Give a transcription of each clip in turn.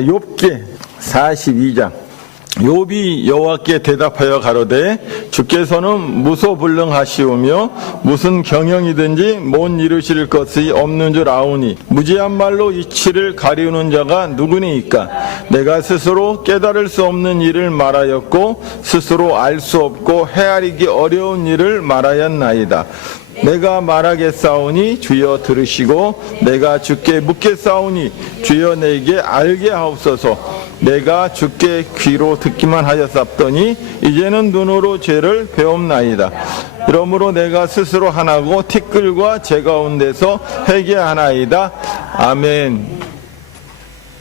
욥기 42장. 욥이 여호와께 대답하여 가로되 주께서는 무소불능하시오며 무슨 경영이든지 못 이루실 것이 없는 줄 아오니 무지한 말로 이치를 가리우는 자가 누구니이까. 내가 스스로 깨달을 수 없는 일을 말하였고 스스로 알 수 없고 헤아리기 어려운 일을 말하였나이다. 내가 말하겠사오니 주여 들으시고 내가 주께 묻겠사오니 주여 내게 알게 하옵소서. 내가 주께 귀로 듣기만 하였사더니 이제는 눈으로 죄를 배움나이다. 그러므로 내가 스스로 하나고 티끌과 제 가운데서 회개하나이다. 아멘.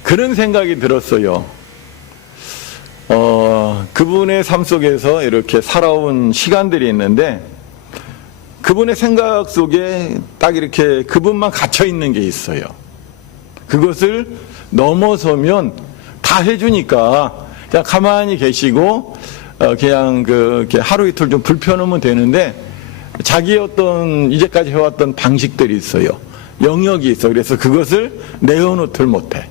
그런 생각이 들었어요. 그분의 삶 속에서 이렇게 살아온 시간들이 있는데 그분의 생각 속에 딱 이렇게 그분만 갇혀 있는 게 있어요. 그것을 넘어서면 다 해주니까 그냥 가만히 계시고 그냥 이렇게 하루 이틀 좀 불편하면 되는데 자기의 어떤 이제까지 해왔던 방식들이 있어요. 영역이 있어. 그래서 그것을 내어놓질 못해.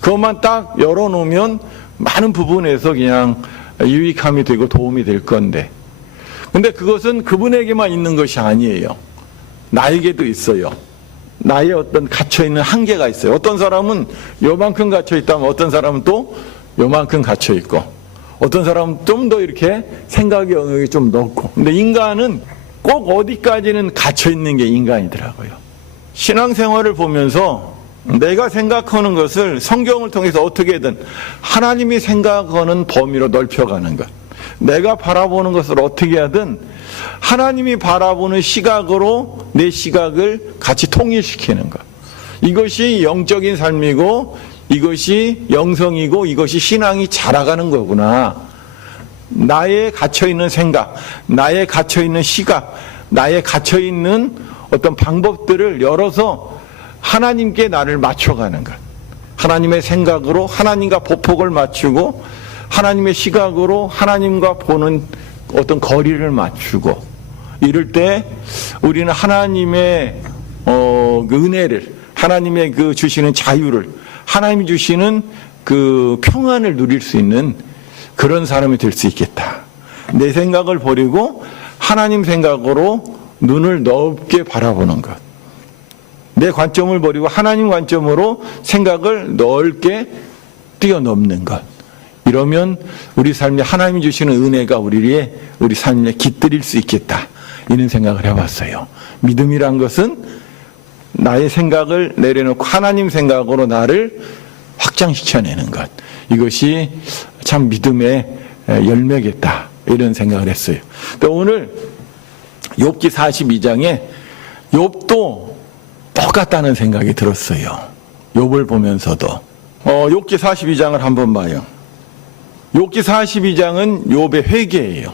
그것만 딱 열어놓으면 많은 부분에서 그냥 유익함이 되고 도움이 될 건데, 근데 그것은 그분에게만 있는 것이 아니에요. 나에게도 있어요. 나의 어떤 갇혀있는 한계가 있어요. 어떤 사람은 요만큼 갇혀있다면 어떤 사람은 또 요만큼 갇혀있고 어떤 사람은 좀 더 이렇게 생각의 영역이 좀 넓고. 근데 인간은 꼭 어디까지는 갇혀있는 게 인간이더라고요. 신앙생활을 보면서 내가 생각하는 것을 성경을 통해서 어떻게든 하나님이 생각하는 범위로 넓혀가는 것, 내가 바라보는 것을 어떻게 하든 하나님이 바라보는 시각으로 내 시각을 같이 통일시키는 것, 이것이 영적인 삶이고 이것이 영성이고 이것이 신앙이 자라가는 거구나. 나의 갇혀있는 생각, 나의 갇혀있는 시각, 나의 갇혀있는 어떤 방법들을 열어서 하나님께 나를 맞춰가는 것, 하나님의 생각으로 하나님과 보폭을 맞추고 하나님의 시각으로 하나님과 보는 어떤 거리를 맞추고, 이럴 때 우리는 하나님의 그 은혜를, 하나님의 그 주시는 자유를, 하나님이 주시는 그 평안을 누릴 수 있는 그런 사람이 될 수 있겠다. 내 생각을 버리고 하나님 생각으로 눈을 넓게 바라보는 것, 내 관점을 버리고 하나님 관점으로 생각을 넓게 뛰어넘는 것, 이러면 우리 삶에 하나님이 주시는 은혜가 우리 삶에 깃들일 수 있겠다, 이런 생각을 해봤어요. 믿음이란 것은 나의 생각을 내려놓고 하나님 생각으로 나를 확장시켜내는 것, 이것이 참 믿음의 열매겠다, 이런 생각을 했어요. 또 오늘 욥기 42장에 욥도 똑같다는 생각이 들었어요. 욥을 보면서도. 욥기 42장을 한번 봐요. 욥기 42장은 욥의 회개예요.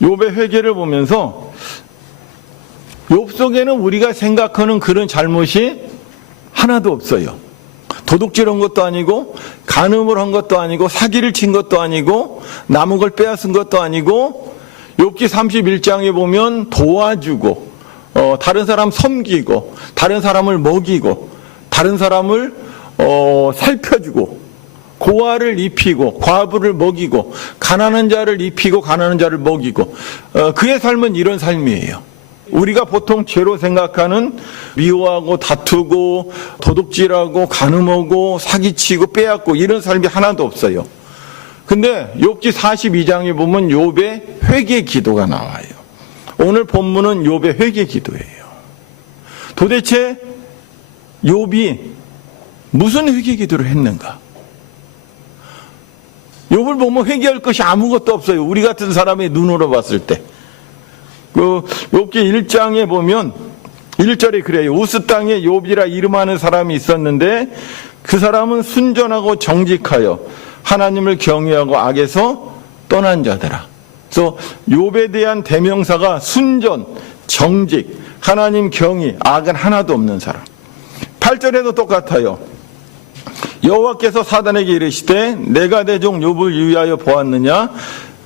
욥의 회개를 보면서 욥 속에는 우리가 생각하는 그런 잘못이 하나도 없어요. 도둑질한 것도 아니고 간음을 한 것도 아니고 사기를 친 것도 아니고 남의 걸 빼앗은 것도 아니고, 욥기 31장에 보면 도와주고 다른 사람 섬기고 다른 사람을 먹이고 다른 사람을 살펴주고 고아를 입히고 과부를 먹이고 가난한 자를 입히고 가난한 자를 먹이고, 그의 삶은 이런 삶이에요. 우리가 보통 죄로 생각하는 미워하고 다투고 도둑질하고 간음하고 사기치고 빼앗고 이런 삶이 하나도 없어요. 근데 욥기 42장에 보면 욥의 회개 기도가 나와요. 오늘 본문은 욥의 회개 기도예요. 도대체 욥이 무슨 회개 기도를 했는가? 욥을 보면 회개할 것이 아무것도 없어요. 우리 같은 사람의 눈으로 봤을 때. 그 욥기 1장에 보면 1절에 그래요. 우스 땅에 욥이라 이름하는 사람이 있었는데 그 사람은 순전하고 정직하여 하나님을 경외하고 악에서 떠난 자더라. 그래서 욥에 대한 대명사가 순전, 정직, 하나님 경외, 악은 하나도 없는 사람. 8절에도 똑같아요. 여호와께서 사단에게 이르시되 내가 내 종 욥을 유의하여 보았느냐?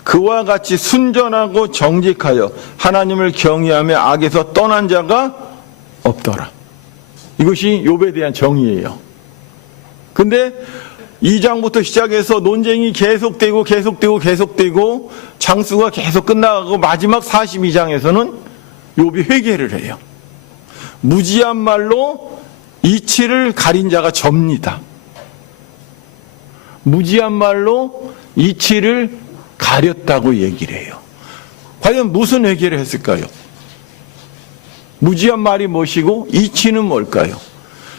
그와 같이 순전하고 정직하여 하나님을 경외하며 악에서 떠난 자가 없더라. 이것이 욥에 대한 정의예요. 근데 2장부터 시작해서 논쟁이 계속되고 장수가 계속 끝나가고 마지막 42장에서는 욥이 회개를 해요. 무지한 말로 이치를 가린 자가 접니다. 무지한 말로 이치를 가렸다고 얘기를 해요. 과연 무슨 회개를 했을까요? 무지한 말이 무엇이고 이치는 뭘까요?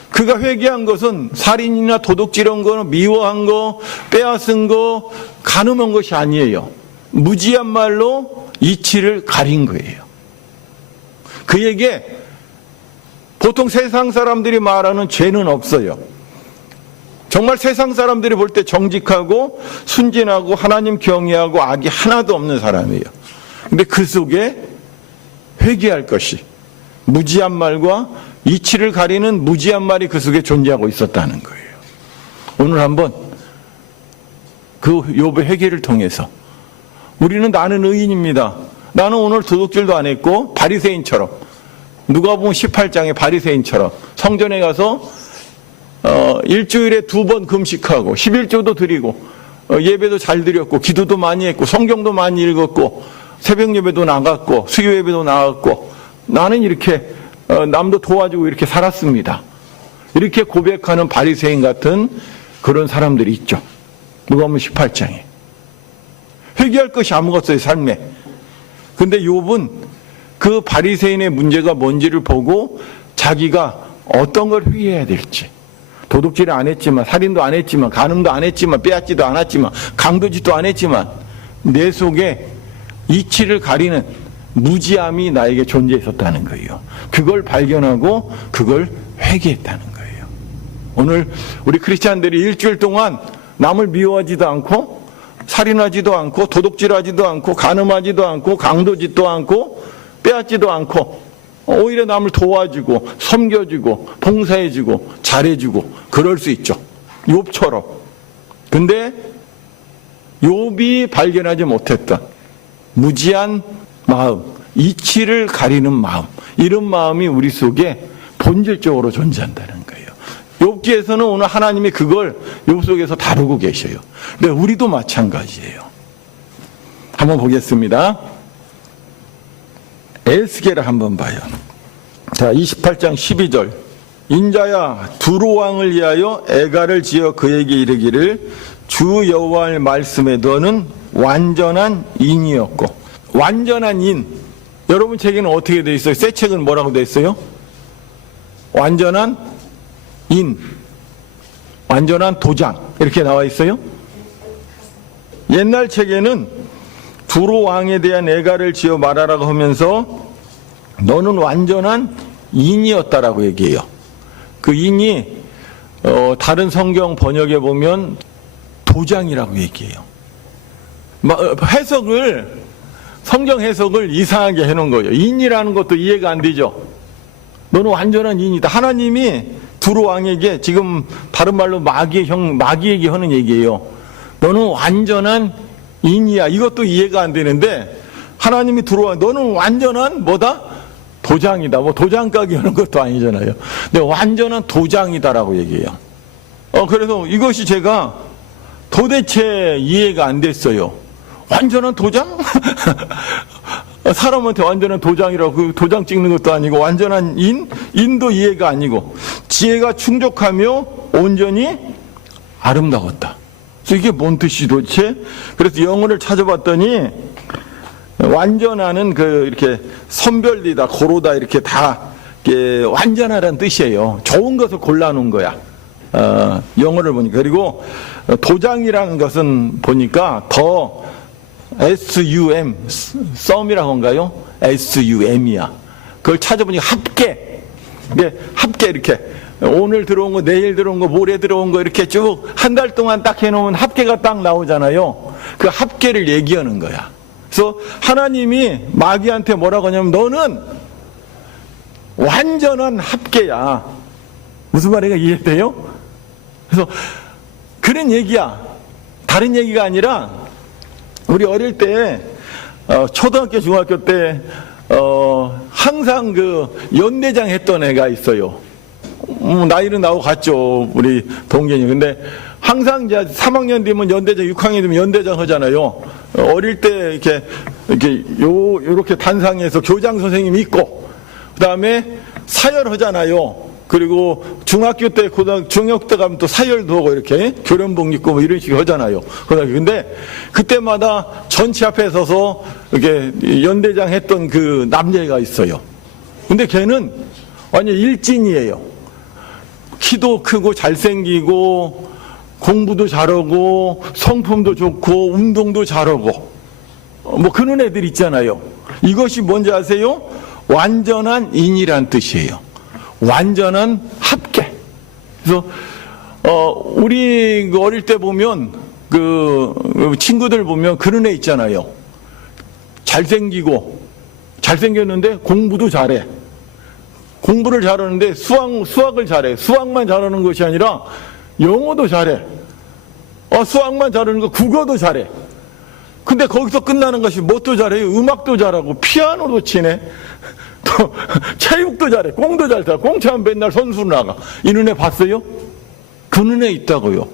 그가 회개한 것은 살인이나 도둑질한 거, 미워한 거, 빼앗은 거, 간음한 것이 아니에요. 무지한 말로 이치를 가린 거예요. 그에게 보통 세상 사람들이 말하는 죄는 없어요. 정말 세상 사람들이 볼 때 정직하고 순진하고 하나님 경외하고 악이 하나도 없는 사람이에요. 근데 그 속에 회개할 것이 무지한 말과 이치를 가리는 무지한 말이 그 속에 존재하고 있었다는 거예요. 오늘 한번 그 욥의 회개를 통해서 우리는 나는 의인입니다. 나는 오늘 도둑질도 안 했고 바리새인처럼 누가복음 18장의 바리새인처럼 성전에 가서 일주일에 2번 금식하고 11조도 드리고 예배도 잘 드렸고 기도도 많이 했고 성경도 많이 읽었고 새벽 예배도 나갔고 수요 예배도 나갔고 나는 이렇게 남도 도와주고 이렇게 살았습니다. 이렇게 고백하는 바리새인 같은 그런 사람들이 있죠. 누가복음 18장에. 회개할 것이 아무것도 없어요, 삶에. 근데 욥은 그 바리새인의 문제가 뭔지를 보고 자기가 어떤 걸 회개해야 될지. 도둑질을 안 했지만, 살인도 안 했지만, 간음도 안 했지만, 빼앗지도 않았지만, 강도짓도 안 했지만 내 속에 이치를 가리는 무지함이 나에게 존재했었다는 거예요. 그걸 발견하고 그걸 회개했다는 거예요. 오늘 우리 크리스찬들이 일주일 동안 남을 미워하지도 않고 살인하지도 않고 도둑질하지도 않고 간음하지도 않고 강도짓도 않고 빼앗지도 않고 오히려 남을 도와주고 섬겨주고 봉사해주고 잘해주고 그럴 수 있죠. 욥처럼. 근데 욥이 발견하지 못했던 무지한 마음, 이치를 가리는 마음, 이런 마음이 우리 속에 본질적으로 존재한다는 거예요. 욥기에서는 오늘 하나님이 그걸 욥 속에서 다루고 계셔요. 근데 우리도 마찬가지예요. 한번 보겠습니다. 에스겔을 한번 봐요. 자, 28장 12절. 인자야, 두로왕을 위하여 애가를 지어 그에게 이르기를 주 여호와의 말씀에 너는 완전한 인이었고. 완전한 인. 여러분 책에는 어떻게 돼 있어요? 새 책은 뭐라고 돼 있어요? 완전한 인. 완전한 도장. 이렇게 나와 있어요? 옛날 책에는 두로 왕에 대한 애가를 지어 말하라고 하면서 너는 완전한 인이었다라고 얘기해요. 그 인이 다른 성경 번역에 보면 도장이라고 얘기해요. 성경 해석을 이상하게 해놓은 거예요. 인이라는 것도 이해가 안 되죠. 너는 완전한 인이다. 하나님이 두로 왕에게 지금 다른 말로 마귀에게 하는 얘기예요. 너는 완전한 인이야. 이것도 이해가 안 되는데 하나님이 두로 왕 너는 완전한 뭐다? 도장이다. 뭐 도장 까기 하는 것도 아니잖아요. 근데 완전한 도장이다라고 얘기해요. 그래서 이것이 제가 도대체 이해가 안 됐어요. 완전한 도장? 사람한테 완전한 도장이라고 그 도장 찍는 것도 아니고 완전한 인도 이해가 아니고 지혜가 충족하며 온전히 아름다웠다. 그래서 이게 뭔 뜻이 도대체? 그래서 영어를 찾아봤더니 완전하는 이렇게 선별되다, 고르다 이렇게 다 완전하다는 뜻이에요. 좋은 것을 골라놓은 거야. 영어를 보니까. 그리고 도장이라는 것은 보니까 더 SUM, 썸이라고 한가요? SUM이야. 그걸 찾아보니까 합계. 근데 합계 이렇게 오늘 들어온 거, 내일 들어온 거, 모레 들어온 거 이렇게 쭉 한 달 동안 딱 해놓으면 합계가 딱 나오잖아요. 그 합계를 얘기하는 거야. 그래서 하나님이 마귀한테 뭐라고 하냐면 너는 완전한 합계야. 무슨 말인가 이해돼요? 그래서 그런 얘기야. 다른 얘기가 아니라 우리 어릴 때 초등학교 중학교 때 항상 그 연대장 했던 애가 있어요. 나이는 나하고 같죠, 우리 동견이. 근데 항상 이제 3학년 되면 연대장, 6학년 되면 연대장 하잖아요. 어릴 때 이렇게 단상에서 교장 선생님이 있고, 그 다음에 사열 하잖아요. 그리고 중학교 때, 중học 때 가면 또 사열도 하고 이렇게 교련복 입고 뭐 이런 식으로 하잖아요. 근데 그때마다 전체 앞에 서서 이렇게 연대장 했던 그 남자애가 있어요. 근데 걔는 완전 일진이에요. 키도 크고 잘생기고 공부도 잘하고 성품도 좋고 운동도 잘하고 뭐 그런 애들 있잖아요. 이것이 뭔지 아세요? 완전한 인이란 뜻이에요. 완전한 합계. 그래서 우리 어릴 때 보면 그 친구들 보면 그런 애 있잖아요. 잘생겼는데 공부도 잘해. 공부를 잘하는데 수학을 잘해. 수학만 잘하는 것이 아니라 영어도 잘해. 수학만 잘하는 거 국어도 잘해. 근데 거기서 끝나는 것이 뭣도 잘해요? 음악도 잘하고 피아노도 치네. 또 체육도 잘해. 공도 잘 타. 공차면 맨날 선수로 나가. 이런 애 봤어요? 그런 애 있다고요.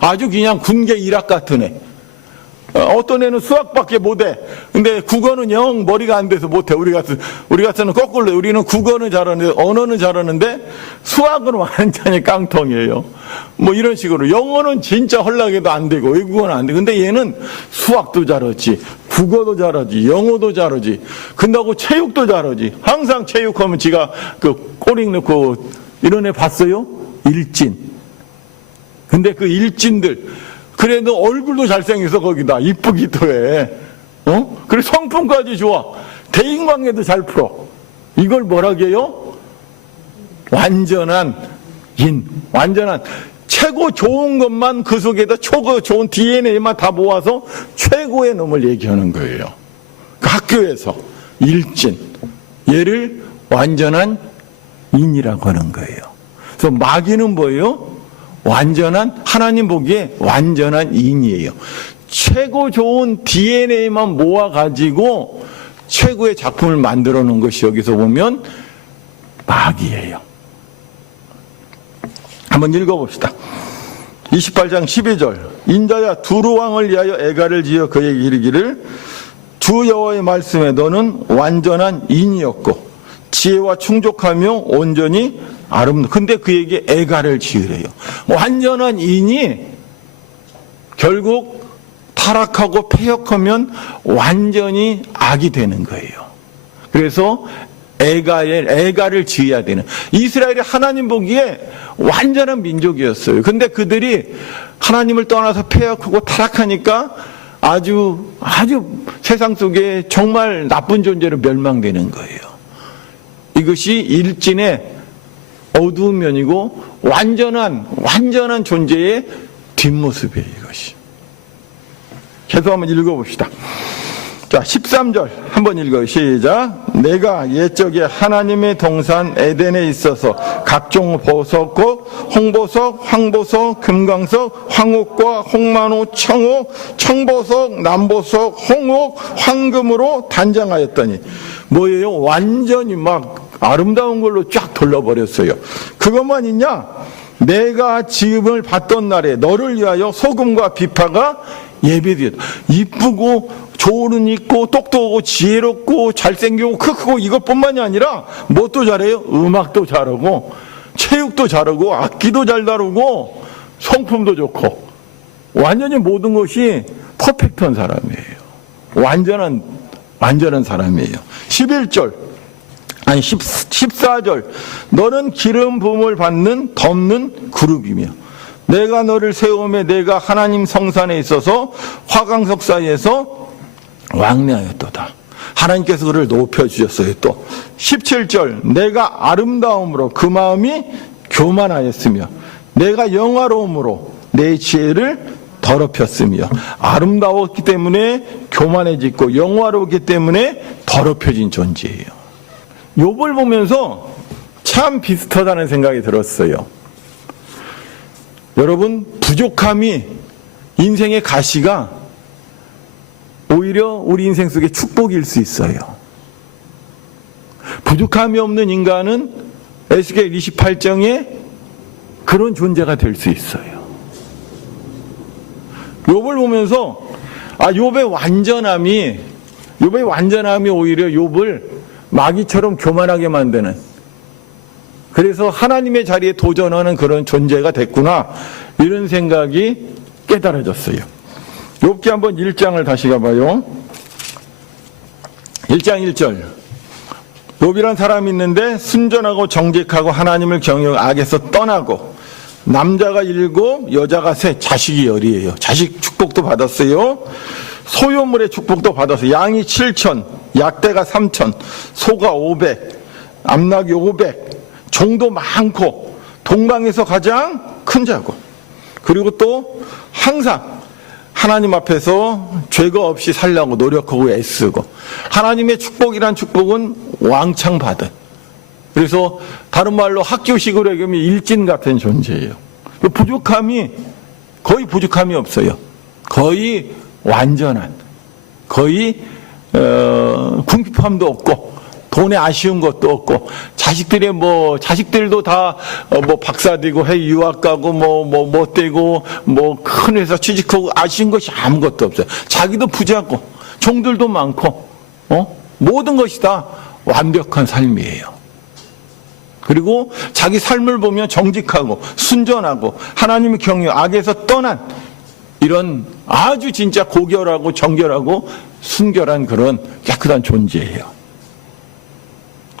아주 그냥 군계 일학 같은 애. 어떤 애는 수학밖에 못해. 근데 국어는 영 머리가 안 돼서 못해. 우리 같은 거꾸로. 우리는 국어는 잘하는데 언어는 잘하는데 수학은 완전히 깡통이에요. 뭐 이런 식으로. 영어는 진짜 헐락해도 안 되고 외국어는 안 돼. 근데 얘는 수학도 잘하지, 국어도 잘하지, 영어도 잘하지. 근다고 체육도 잘하지. 항상 체육하면 지가 그 꼬링 넣고 이런 애 봤어요? 일진. 근데 그 일진들 그래도 얼굴도 잘생겨서 거기다 이쁘기도 해. 그리고 성품까지 좋아. 대인관계도 잘 풀어. 이걸 뭐라고 해요? 완전한 인. 완전한 최고 좋은 것만 그 속에다 최고 좋은 DNA만 다 모아서 최고의 놈을 얘기하는 거예요. 그 학교에서 일진. 얘를 완전한 인이라고 하는 거예요. 그래서 마귀는 뭐예요? 완전한, 하나님 보기에 완전한 인이에요. 최고 좋은 DNA만 모아가지고 최고의 작품을 만들어 놓은 것이 여기서 보면 마귀예요. 한번 읽어봅시다. 28장 12절. 인자야 두루 왕을 위하여 애가를 지어 그에게 이르기를 주 여호와의 말씀에 너는 완전한 인이었고 지혜와 충족하며 온전히 근데 그에게 애가를 지으래요. 완전한 인이 결국 타락하고 폐역하면 완전히 악이 되는 거예요. 그래서 애가를 지어야 되는. 이스라엘이 하나님 보기에 완전한 민족이었어요. 근데 그들이 하나님을 떠나서 폐역하고 타락하니까 아주 세상 속에 정말 나쁜 존재로 멸망되는 거예요. 이것이 일진의 어두운 면이고 완전한 존재의 뒷모습이에요. 이것이. 계속 한번 읽어봅시다. 자, 13절 한번 읽어요. 시작. 내가 옛적에 하나님의 동산 에덴에 있어서 각종 보석과 홍보석, 황보석, 금강석, 황옥과 홍만호, 청옥, 청보석, 남보석, 홍옥, 황금으로 단장하였더니 뭐예요? 완전히 막 아름다운 걸로 쫙 돌려버렸어요. 그것만 있냐? 내가 지음을 받던 날에 너를 위하여 소금과 비파가 예비되었다. 이쁘고 좋은 옷 입고 똑똑하고 지혜롭고 잘생기고 크고 이것뿐만이 아니라 뭣도 잘해요? 음악도 잘하고 체육도 잘하고 악기도 잘 다루고 성품도 좋고 완전히 모든 것이 퍼펙트한 사람이에요. 완전한 사람이에요. 14절. 너는 기름 부음을 받는 덮는 그룹이며 내가 너를 세우며 내가 하나님 성산에 있어서 화강석 사이에서 왕래하였도다. 하나님께서 그를 높여주셨어요. 또 17절. 내가 아름다움으로 그 마음이 교만하였으며 내가 영화로움으로 내 지혜를 더럽혔으며. 아름다웠기 때문에 교만해지고 영화로웠기 때문에 더럽혀진 존재예요. 욥을 보면서 참 비슷하다는 생각이 들었어요. 여러분, 부족함이 인생의 가시가 오히려 우리 인생 속에 축복일 수 있어요. 부족함이 없는 인간은 에스겔 28장에 그런 존재가 될 수 있어요. 욥을 보면서 욥의 완전함이 오히려 욥을 마귀처럼 교만하게 만드는, 그래서 하나님의 자리에 도전하는 그런 존재가 됐구나, 이런 생각이 깨달아졌어요. 욥기 한번 1장을 다시 가봐요. 1장 1절. 욥이란 사람이 있는데 순전하고 정직하고 하나님을 경외하고 악에서 떠나고, 남자가 7, 여자가 3, 자식이 10이에요. 자식 축복도 받았어요. 소유물의 축복도 받았어요. 양이 7,000, 약대가 3,000, 소가 500, 암낙이 500, 종도 많고, 동방에서 가장 큰 자고, 그리고 또 항상 하나님 앞에서 죄가 없이 살려고 노력하고 애쓰고, 하나님의 축복이란 축복은 왕창 받은, 그래서 다른 말로 학교식으로 얘기하면 일진 같은 존재예요. 거의 부족함이 없어요. 거의 완전한, 거의 궁핍함도 없고, 돈에 아쉬운 것도 없고, 자식들도 다 박사되고 유학 가고 못 되고 큰 회사 취직하고 아쉬운 것이 아무것도 없어요. 자기도 부자고 종들도 많고 모든 것이 다 완벽한 삶이에요. 그리고 자기 삶을 보면 정직하고 순전하고 하나님의 경외, 악에서 떠난 이런 아주 진짜 고결하고 정결하고 순결한 그런 깨끗한 존재예요.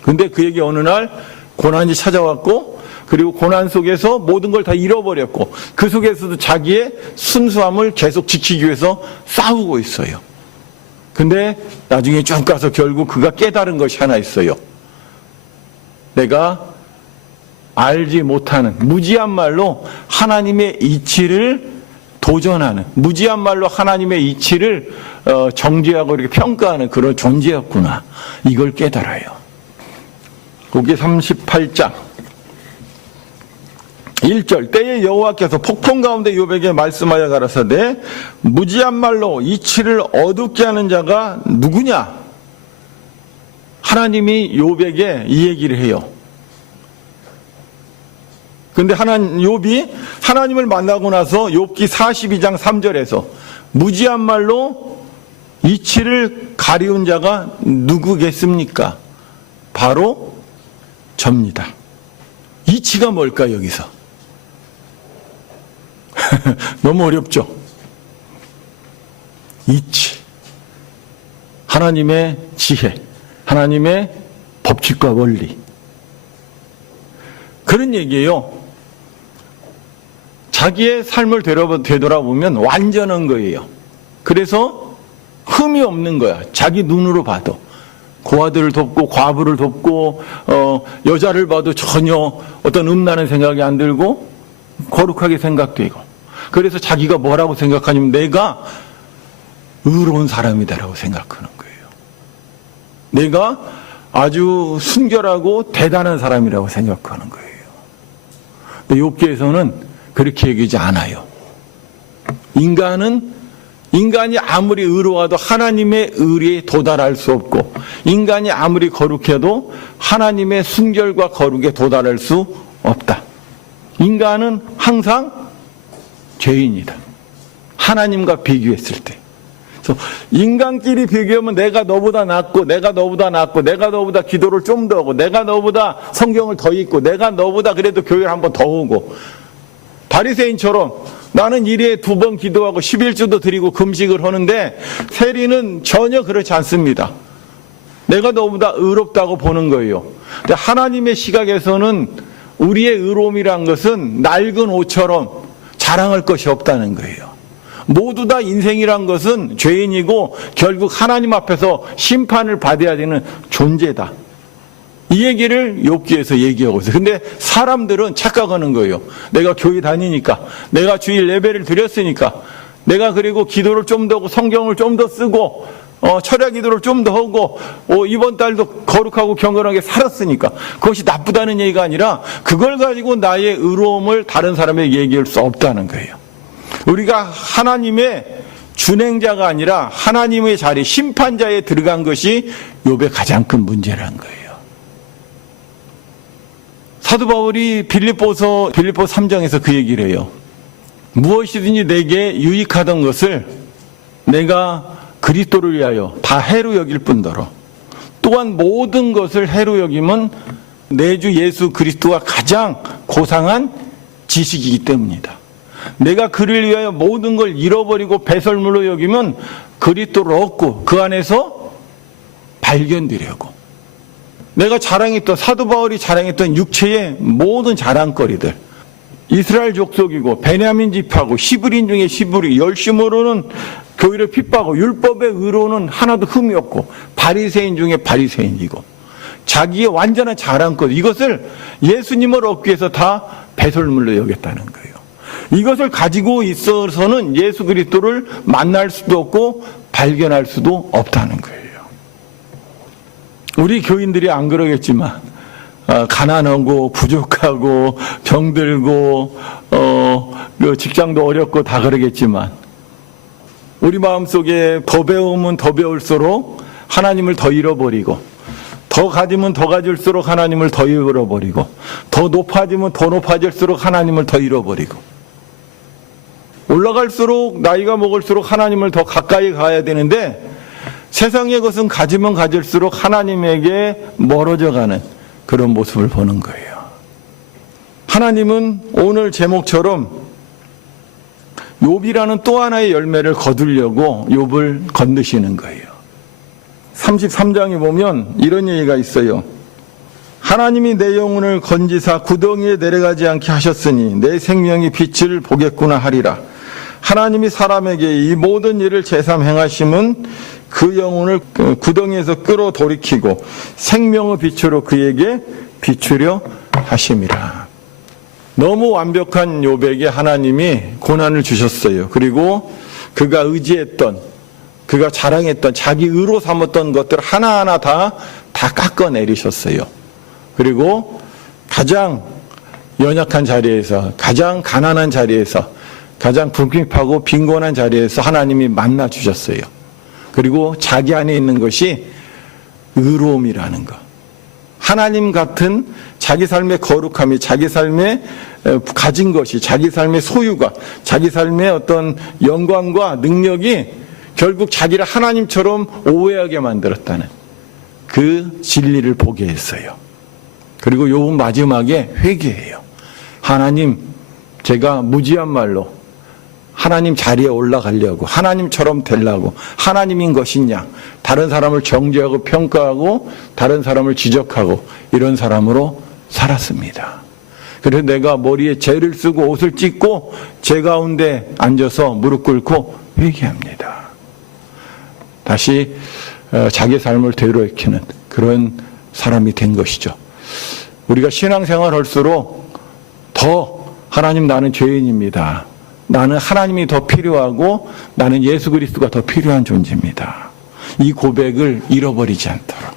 근데 그에게 어느 날 고난이 찾아왔고, 그리고 고난 속에서 모든 걸 다 잃어버렸고, 그 속에서도 자기의 순수함을 계속 지키기 위해서 싸우고 있어요. 근데 나중에 쭉 가서 결국 그가 깨달은 것이 하나 있어요. 내가 알지 못하는, 무지한 말로 하나님의 이치를 도전하는, 무지한 말로 하나님의 이치를 정죄하고 이렇게 평가하는 그런 존재였구나, 이걸 깨달아요. 고기 38장 1절. 때에 여호와께서 폭풍 가운데 욥에게 말씀하여 가라사대, 무지한 말로 이치를 어둡게 하는 자가 누구냐? 하나님이 욥에게 이 얘기를 해요. 근데 욥이 하나님을 만나고 나서 욥기 42장 3절에서 무지한 말로 이치를 가리운 자가 누구겠습니까? 바로 접니다. 이치가 뭘까, 여기서? 너무 어렵죠? 이치. 하나님의 지혜, 하나님의 법칙과 원리. 그런 얘기예요. 자기의 삶을 되돌아보면 완전한 거예요. 그래서 흠이 없는 거야. 자기 눈으로 봐도. 고아들을 돕고 과부를 돕고 여자를 봐도 전혀 어떤 음란한 생각이 안 들고 거룩하게 생각되고, 그래서 자기가 뭐라고 생각하냐면 내가 의로운 사람이다라고 생각하는 거예요. 내가 아주 순결하고 대단한 사람이라고 생각하는 거예요. 근데 욥기에서는 그렇게 얘기하지 않아요. 인간이 아무리 의로워도 하나님의 의리에 도달할 수 없고, 인간이 아무리 거룩해도 하나님의 순결과 거룩에 도달할 수 없다. 인간은 항상 죄인이다. 하나님과 비교했을 때. 그래서 인간끼리 비교하면 내가 너보다 낫고, 내가 너보다 기도를 좀 더 하고, 내가 너보다 성경을 더 읽고, 내가 너보다 그래도 교회를 한 번 더 오고, 바리새인처럼 나는 1회에 2번 기도하고 11주도 드리고 금식을 하는데 세리는 전혀 그렇지 않습니다. 내가 너보다 의롭다고 보는 거예요. 근데 하나님의 시각에서는 우리의 의로움이란 것은 낡은 옷처럼 자랑할 것이 없다는 거예요. 모두 다 인생이란 것은 죄인이고 결국 하나님 앞에서 심판을 받아야 되는 존재다. 이 얘기를 욥기에서 얘기하고 있어요. 근데 사람들은 착각하는 거예요. 내가 교회 다니니까, 내가 주일 예배를 드렸으니까, 내가 그리고 기도를 좀 더 하고 성경을 좀 더 쓰고 철야 기도를 좀 더 하고 이번 달도 거룩하고 경건하게 살았으니까 그것이 나쁘다는 얘기가 아니라 그걸 가지고 나의 의로움을 다른 사람에게 얘기할 수 없다는 거예요. 우리가 하나님의 준행자가 아니라 하나님의 자리, 심판자에 들어간 것이 욥의 가장 큰 문제라는 거예요. 사도 바울이 빌립보 3장에서 그 얘기를 해요. 무엇이든지 내게 유익하던 것을 내가 그리스도를 위하여 다 해로 여길 뿐더러 또한 모든 것을 해로 여김은 내 주 예수 그리스도가 가장 고상한 지식이기 때문이다. 내가 그를 위하여 모든 걸 잃어버리고 배설물로 여기면 그리스도를 얻고 그 안에서 발견되려고. 내가 자랑했던, 사도 바울이 자랑했던 육체의 모든 자랑거리들, 이스라엘 족속이고 베냐민 지파고 시브린 중에 시브리, 열심으로는 교회를 핍박하고 율법의 의로는 하나도 흠이 없고 바리새인 중에 바리새인이고 자기의 완전한 자랑거리, 이것을 예수님을 얻기 위해서 다 배설물로 여겼다는 거예요. 이것을 가지고 있어서는 예수 그리스도를 만날 수도 없고 발견할 수도 없다는 거예요. 우리 교인들이 안 그러겠지만 가난하고 부족하고 병들고 직장도 어렵고 다 그러겠지만 우리 마음속에 더 배우면 더 배울수록 하나님을 더 잃어버리고 더 가지면 더 가질수록 하나님을 더 잃어버리고 더 높아지면 더 높아질수록 하나님을 더 잃어버리고 올라갈수록 나이가 먹을수록 하나님을 더 가까이 가야 되는데 세상의 것은 가지면 가질수록 하나님에게 멀어져가는 그런 모습을 보는 거예요. 하나님은 오늘 제목처럼 욥이라는 또 하나의 열매를 거두려고 욥을 건드시는 거예요. 33장에 보면 이런 얘기가 있어요. 하나님이 내 영혼을 건지사 구덩이에 내려가지 않게 하셨으니 내 생명이 빛을 보겠구나 하리라. 하나님이 사람에게 이 모든 일을 제삼 행하심은 그 영혼을 구덩이에서 끌어 돌이키고 생명의 빛으로 그에게 비추려 하심이라. 너무 완벽한 욥에게 하나님이 고난을 주셨어요. 그리고 그가 의지했던, 그가 자랑했던, 자기 의로 삼았던 것들 하나하나 다 깎아내리셨어요. 그리고 가장 연약한 자리에서, 가장 가난한 자리에서, 가장 불핍하고 빈곤한 자리에서 하나님이 만나 주셨어요. 그리고 자기 안에 있는 것이 의로움이라는 것. 하나님 같은 자기 삶의 거룩함이, 자기 삶의 가진 것이, 자기 삶의 소유가, 자기 삶의 어떤 영광과 능력이 결국 자기를 하나님처럼 오해하게 만들었다는 그 진리를 보게 했어요. 그리고 욥은 마지막에 회개해요. 하나님, 제가 무지한 말로 하나님 자리에 올라가려고, 하나님처럼 되려고, 하나님인 것이냐, 다른 사람을 정죄하고 평가하고 다른 사람을 지적하고 이런 사람으로 살았습니다. 그래서 내가 머리에 재를 쓰고 옷을 찢고 제 가운데 앉아서 무릎 꿇고 회개합니다. 다시 자기 삶을 되돌이키는 그런 사람이 된 것이죠. 우리가 신앙생활 할수록 더 하나님, 나는 죄인입니다. 나는 하나님이 더 필요하고 나는 예수 그리스도가 더 필요한 존재입니다. 이 고백을 잃어버리지 않도록.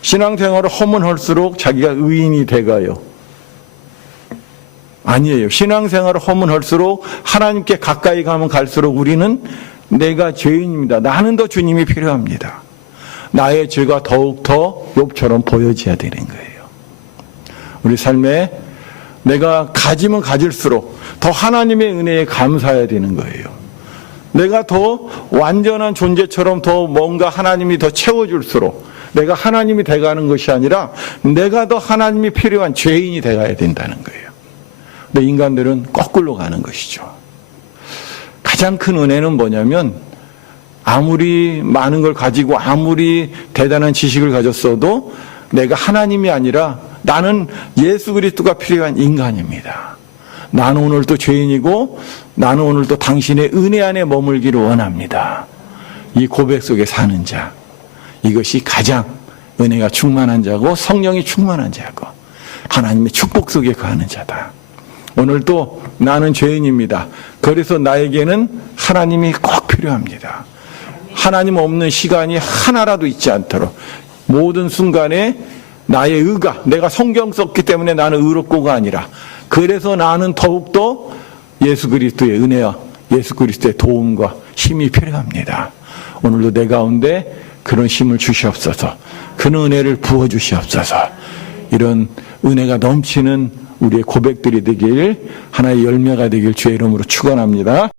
신앙생활을 허문할수록 자기가 의인이 돼가요. 아니에요. 신앙생활을 허문할수록 하나님께 가까이 가면 갈수록 우리는 내가 죄인입니다. 나는 더 주님이 필요합니다. 나의 죄가 더욱더 욥처럼 보여져야 되는 거예요. 우리 삶에 내가 가지면 가질수록 더 하나님의 은혜에 감사해야 되는 거예요. 내가 더 완전한 존재처럼 더 뭔가 하나님이 더 채워줄수록 내가 하나님이 돼가는 것이 아니라 내가 더 하나님이 필요한 죄인이 돼가야 된다는 거예요. 근데 인간들은 거꾸로 가는 것이죠. 가장 큰 은혜는 뭐냐면 아무리 많은 걸 가지고 아무리 대단한 지식을 가졌어도 내가 하나님이 아니라 나는 예수 그리스도가 필요한 인간입니다. 나는 오늘도 죄인이고 나는 오늘도 당신의 은혜 안에 머물기를 원합니다. 이 고백 속에 사는 자, 이것이 가장 은혜가 충만한 자고 성령이 충만한 자고 하나님의 축복 속에 거하는 자다. 오늘도 나는 죄인입니다. 그래서 나에게는 하나님이 꼭 필요합니다. 하나님 없는 시간이 하나라도 있지 않도록 모든 순간에 나의 의가, 내가 성경 썼기 때문에 나는 의롭고가 아니라 그래서 나는 더욱더 예수 그리스도의 은혜와 예수 그리스도의 도움과 힘이 필요합니다. 오늘도 내 가운데 그런 힘을 주시옵소서. 그런 은혜를 부어주시옵소서. 이런 은혜가 넘치는 우리의 고백들이 되길, 하나의 열매가 되길 주의 이름으로 축원합니다.